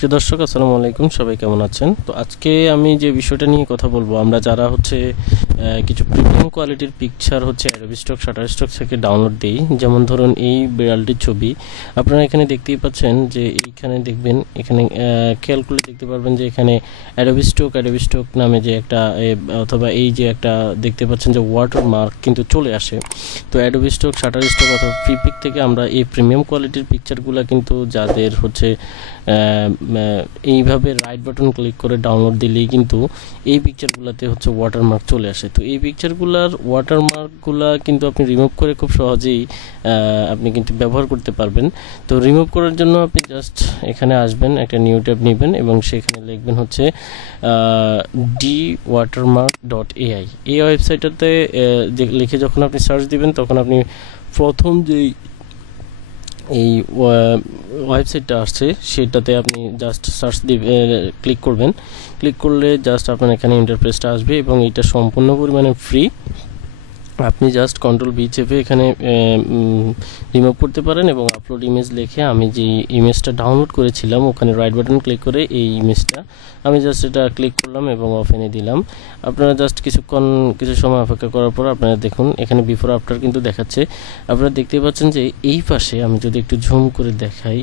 প্রিয় দর্শক, আসসালামু আলাইকুম। সবাই কেমন আছেন? তো আজকে আমি যে বিষয়টা নিয়ে কথা বলবো, আমরা যারা কিছু প্রিমিয়াম কোয়ালিটির পিকচার অ্যাডোবি স্টক, শাটারস্টক থেকে ডাউনলোড দিই, যেমন ধরুন এই বিড়ালটির ছবি আপনারা এখানে দেখতেই পাচ্ছেন। যে এইখানে দেখবেন, এখানে খেয়াল করলে দেখতে পারবেন যে এখানে অ্যাডোবি স্টক নামে যে একটা অথবা এই যে একটা দেখতে পাচ্ছেন যে ওয়াটারমার্ক কিন্তু চলে আসে। তো অ্যাডোবি স্টক, শাটারস্টক অথবা ফ্রিপিক থেকে আমরা এই প্রিমিয়াম কোয়ালিটির পিকচারগুলো কিন্তু যাদের এইভাবে রাইট বাটন ক্লিক করে ডাউনলোড দিলেই কিন্তু এই পিকচারগুলোতে ওয়াটারমার্ক চলে আসে। তো এই পিকচারগুলোর ওয়াটারমার্কগুলো কিন্তু আপনি রিমুভ করে খুব সহজেই আপনি কিন্তু ব্যবহার করতে পারবেন। তো রিমুভ করার জন্য আপনি জাস্ট এখানে আসবেন, একটা নিউ ট্যাব নেবেন এবং সেখানে লিখবেন dwatermark.ai। এই ওয়েবসাইটটাতে লিখে যখন আপনি সার্চ দিবেন, তখন আপনি প্রথম যেই এই ওয়েবসাইটটা আসছে সেটাতে আপনি জাস্ট সার্চ ক্লিক করবেন। ক্লিক করলে জাস্ট আপনার এখানে ইন্টারফেসটা আসবে এবং এটা সম্পূর্ণ পরিমাণে ফ্রি। আপনি জাস্ট কন্ট্রোল-V চেপে এখানে রিমুভ করতে পারেন এবং আপলোড ইমেজ লিখে আমি যে ইমেজটা ডাউনলোড করেছিলাম ওখানে রাইট বাটন ক্লিক করে এই ইমেজটা আমি জাস্ট এটা ক্লিক করলাম এবং ওপেনে দিলাম। আপনারা জাস্ট কিছু সময় অপেক্ষা করার পর আপনারা দেখুন এখানে বিফোর আফটার কিন্তু দেখাচ্ছে। আপনারা দেখতে পাচ্ছেন যে এই পাশে আমি যদি একটু জুম করে দেখাই,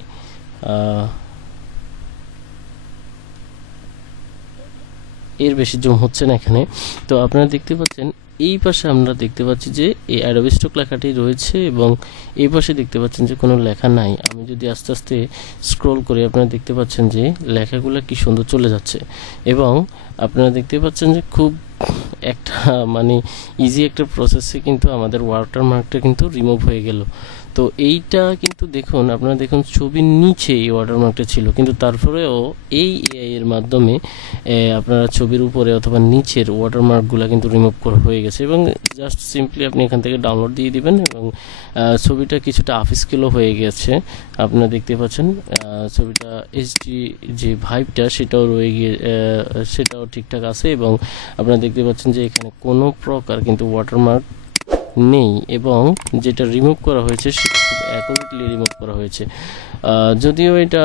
এর বেশি জুম হচ্ছে না এখানে। তো আপনারা দেখতে পাচ্ছেন এই পাশে আমরা দেখতে পাচ্ছি যে এই অ্যাডোবি স্টক লেখাটি রয়েছে এবং এই পাশে দেখতে পাচ্ছেন যে কোনো লেখা নাই। আমি যদি আস্তে আস্তে স্ক্রল করি, আপনারা দেখতে পাচ্ছেন যে লেখাগুলো কি সুন্দর চলে যাচ্ছে এবং আপনারা দেখতে পাচ্ছেন যে খুব একটা ইজি একটা প্রসেসে কিন্তু আমাদের ওয়াটারমার্কটা কিন্তু রিমুভ হয়ে গেল। তো এইটা কিন্তু আপনারা দেখুন ছবির নিচে এই ওয়াটারমার্কটা ছিল, কিন্তু তারপরেও এই এআই এর মাধ্যমে আপনারা ছবির উপরে অথবা নিচের ওয়াটারমার্কগুলো কিন্তু রিমুভ হয়ে গেছে এবং জাস্ট সিম্পলি আপনি এখান থেকে ডাউনলোড দিয়ে দিবেন এবং ছবিটা কিছুটা আপস্কেলও হয়ে গেছে। আপনারা দেখতে পাচ্ছেন ছবিটা এইচডি যে ভাইবটা সেটাও ঠিকঠাক আছে এবং আপনারা দেখতে পাচ্ছেন যে এখানে কোনো প্রকার কিন্তু ওয়াটারমার্ক নেই এবং যেটা রিমুভ করা হয়েছে সেটা খুব অ্যাকুরেটলি রিমুভ করা হয়েছে। যদিও এটা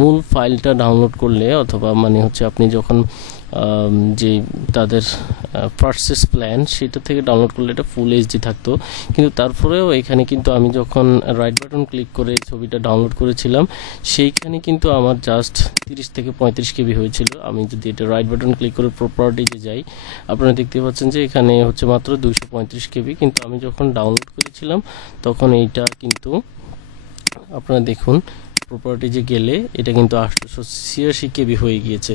মূল ফাইলটা ডাউনলোড করলে অথবা আপনি যখন যে তাদের পারচেস প্ল্যান সেটা থেকে ডাউনলোড করলে এটা ফুল এইচডি থাকতো, কিন্তু তারপরেও এখানে কিন্তু আমি যখন রাইট বাটন ক্লিক করে ছবিটা ডাউনলোড করেছিলাম সেইখানে কিন্তু আমার জাস্ট 30 থেকে 35 কেবি হয়েছিল। আমি যদি এটা রাইট বাটন ক্লিক করে প্রপার্টিজে যাই, আপনারা দেখতে পাচ্ছেন যে এখানে মাত্র 235 কেবি, কিন্তু আমি যখন ডাউনলোড করেছিলাম তখন এইটা কিন্তু আপনারা দেখুন প্রপার্টিজে গেলে এটা কিন্তু 886 কেবি হয়ে গিয়েছে।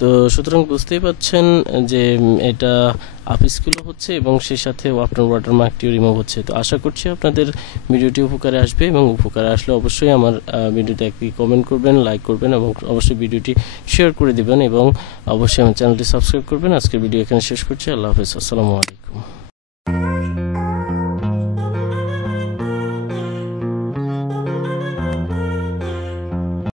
তো সুতরাং বুঝতেই পাচ্ছেন যে এটা আপস্কেল হচ্ছে এবং সেই সাথে আপনার ওয়াটারমার্কটিও রিমুভ হচ্ছে। তো আশা করছি আপনাদের ভিডিওটি উপকারে আসবে এবং উপকারে আসলে অবশ্যই আমার ভিডিওতে একটি কমেন্ট করবেন, লাইক করবেন এবং অবশ্যই ভিডিওটি শেয়ার করে দিবেন এবং অবশ্যই আমার চ্যানেলটি সাবস্ক্রাইব করবেন। আজকের ভিডিও এখানে শেষ করছি। আল্লাহ হাফেজ, আসসালামু আলাইকুম।